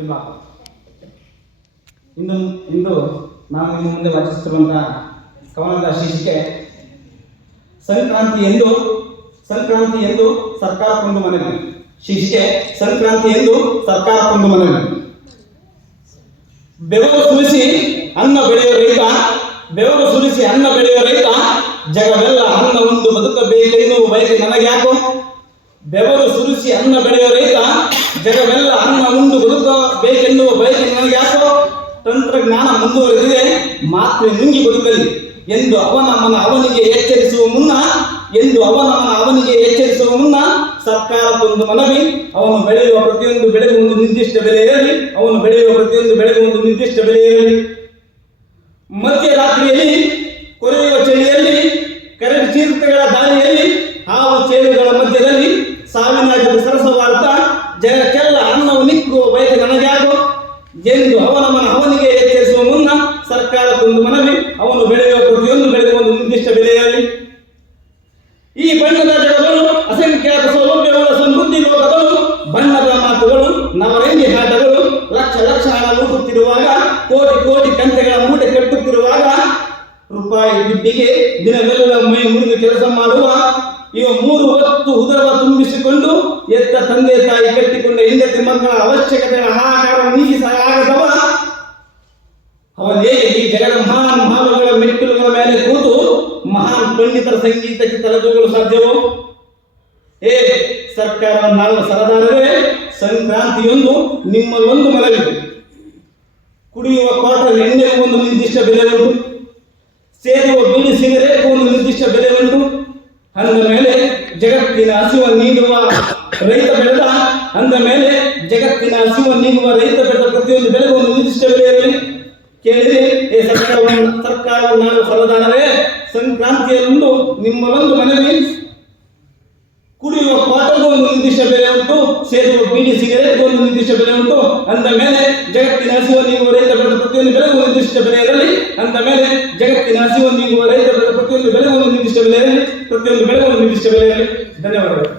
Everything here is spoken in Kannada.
ತಿಮ್ಮಪ್ಪ. ಇಂದು ನಾನು ನಿಮ್ಮ ಮುಂದೆ ವಾಚಿಸುತ್ತಿರುವಂತಹ ಕವನದ ಶೀರ್ಷಿಕೆ ಸಂಕ್ರಾಂತಿ ಎಂದು ಸರ್ಕಾರಕ್ಕೊಂದು ಮನವಿ. ಶೀರ್ಷಿಕೆ ಸಂಕ್ರಾಂತಿ ಎಂದು ಸರ್ಕಾರಕ್ಕೊಂದು ಮನವಿ. ಬೆವರು ಸುರಿಸಿ ಅನ್ನ ಬೆಳೆಯುವ ರೈತ ಜಗವೆಲ್ಲ ಅನ್ನ ಉಂಡು ಬದುಕಬೇಕೆನ್ನುವ ಬಯಕೆ ನನಗ್ಯಾಕೋ. ಬೆವರು ಸುರಿಸಿ ಅನ್ನ ಬೆಳೆಯುವ ರೈತ ಜಗವೆಲ್ಲ ಅನ್ನ ಉಂಡು ಬದುಕಬೇಕೆನ್ನುವ ಬಯಕೆ ನನಗ್ಯಾಕೋ. ತಂತ್ರಜ್ಞಾನ ಮುಂದುವರೆದಿದೆ, ಮಾತ್ರ ನುಂಗಿ ಬದುಕಲಿ ಎಂದು ಅವನಿಗೆ ಎಚ್ಚರಿಸುವ ಮುನ್ನ ಸರ್ಕಾರಕ್ಕೊಂದು ಮನವಿ. ಅವನು ಬೆಳೆಯುವ ಪ್ರತಿಯೊಂದು ಬೆಳೆಗೂ ಒಂದು ನಿರ್ದಿಷ್ಟ ಬೆಲೆ ಇರಲಿ. ಮಧ್ಯರಾತ್ರಿಯಲ್ಲಿ ಕೊರೆಯುವ ಚಳಿಯಲ್ಲಿ ಕರೆಂಟ್ ಚಿರತೆಗಳ ದಾರಿಯಲ್ಲಿ ಹಾವು ಚೇಳುಗಳ ಮಧ್ಯದಲ್ಲಿ ಸಾವಿನ ಸರಸವಾರ್ಥ ಜಗಕ್ಕೆಲ್ಲ ಅನ್ನವು ನಿಕ್ಕುವ ಬಯಕೆ ನನಗ್ಯಾಕೋ ಎಂದು ಅವನಿಗೆ ಎಚ್ಚರಿಸುವ ಮುನ್ನ ಸರ್ಕಾರಕ್ಕೊಂದು ಮನವಿ. ಅವನು ಬೆಳೆಯುವ ಪ್ರತಿಯೊಂದು ಬೆಳೆಗೂ ಒಂದು ನಿರ್ದಿಷ್ಟ ಬೆಲೆ ಇರಲಿ. ಈ ಬಣ್ಣದ ಜಗಗಳು, ಅಸಂಖ್ಯಾತ ಸೌಲಭ್ಯಗಳ ಸಮೃದ್ಧಿ ಲೋಕಗಳು, ಬಣ್ಣದ ಮಾತುಗಳು, ನವರಂಗಿ ಆಟಗಳು, ಲಕ್ಷ ಹಣ ಲೂಟುತ್ತಿರುವಾಗ, ಕೋಟಿ ಕಂತೆಗಳ ಮೂಟೆ ಕಟ್ಟುತ್ತಿರುವಾಗ, ರೂಪಾಯಿ ದುಡ್ಡಿಗೆ ದಿನವೆಲ್ಲ ಮೈ ಮುರಿದು ಕೆಲಸ ಮಾಡುವ ಇವ 3 ಹೊತ್ತು ಉದರ ತುಂಬಿಸಿಕೊಂಡು ಎತ್ತ ತಂದೆ ತಾಯಿ ಕಟ್ಟಿಕೊಂಡ ಹೆಂಡತಿ ಮಕ್ಕಳ ಅವಶ್ಯಕತೆಗಳ ಹಾಹಾಕಾರ ನೀಗಿಸಲಾಗದವ ಅವನು ಹೇಗೆ ಈ ಜಗದ ಮಹಾನ್ ಭಾವಗಳ ಮೆಟ್ಟಿಲುಗಳ ಮೇಲೆ ಕೂತು ಮಹಾನ್ ಪಂಡಿತರ ಸಂಗೀತಕ್ಕೆ ತಲೆದೂಗಲು ಸಾಧ್ಯವೋ? ಸರ್ಕಾರ ನಾಲ್ಕು ಸರದಾರರೇ, ಸಂಕ್ರಾಂತಿಯೊಂದು ನಿಮ್ಮಲ್ಲೊಂದು ಮನವಿ. ಕುಡಿಯುವ ಕ್ವಾರ್ಟರ್ ಎಣ್ಣೆಗೂ ಒಂದು ನಿರ್ದಿಷ್ಟ ಬೆಲೆ ಉಂಟು, ಸೇದುವ ಬೀಡಿ ಸಿಗರೇಟ್ಗೂ ಒಂದು ನಿರ್ದಿಷ್ಟ ಬೆಲೆ ಉಂಟು. ಅಂದ ಮೇಲೆ ಜಗತ್ತಿನ ಹಸಿವ ನೀಡುವ ರೈತ ಬೆಳೆದ ಪ್ರತಿಯೊಂದು ಬೆಳೆಗೂ ಒಂದು ನಿರ್ದಿಷ್ಟ ಬೆಲೆ ಇರಲಿ. ಕೇಳಿರಿ ಸರ್ಕಾರವನ್ನು ನಾನು ಸರದಾರರೇ, ಸಂಕ್ರಾಂತಿಯಲ್ಲೊಂದು ನಿಮ್ಮಲ್ಲೊಂದು ಮನವಿ. ಕುಡಿಯುವ ಕ್ವಾರ್ಟರ್ಗೂ ಒಂದು ನಿರ್ದಿಷ್ಟ ಬೆಲೆ ಉಂಟು, ಸೇದುವ ಬೀಡಿ ಸಿಗರೇಟ್ಗೂ ಒಂದು ನಿರ್ದಿಷ್ಟ ಬೆಲೆ ಉಂಟು. ಅಂದ ಮೇಲೆ ಜಗತ್ತಿನ ಹಸಿವ ನೀಗುವ ರೈತ ಬೆಳೆದ ಪ್ರತಿಯೊಂದು ಬೆಳೆಗೂ ಒಂದು ನಿರ್ದಿಷ್ಟ ಬೆಲೆ ಇರಲಿ. ಅಂದ ಮೇಲೆ ಜಗತ್ತಿನ ಹಸಿವ ನೀಗುವ ರೈತ ಬೆಳೆದ ಪ್ರತಿಯೊಂದು ಬೆಳೆಗೂ ಒಂದು ನಿರ್ದಿಷ್ಟ ಬೆಲೆ ಇರಲಿ. ಧನ್ಯವಾದಗಳು.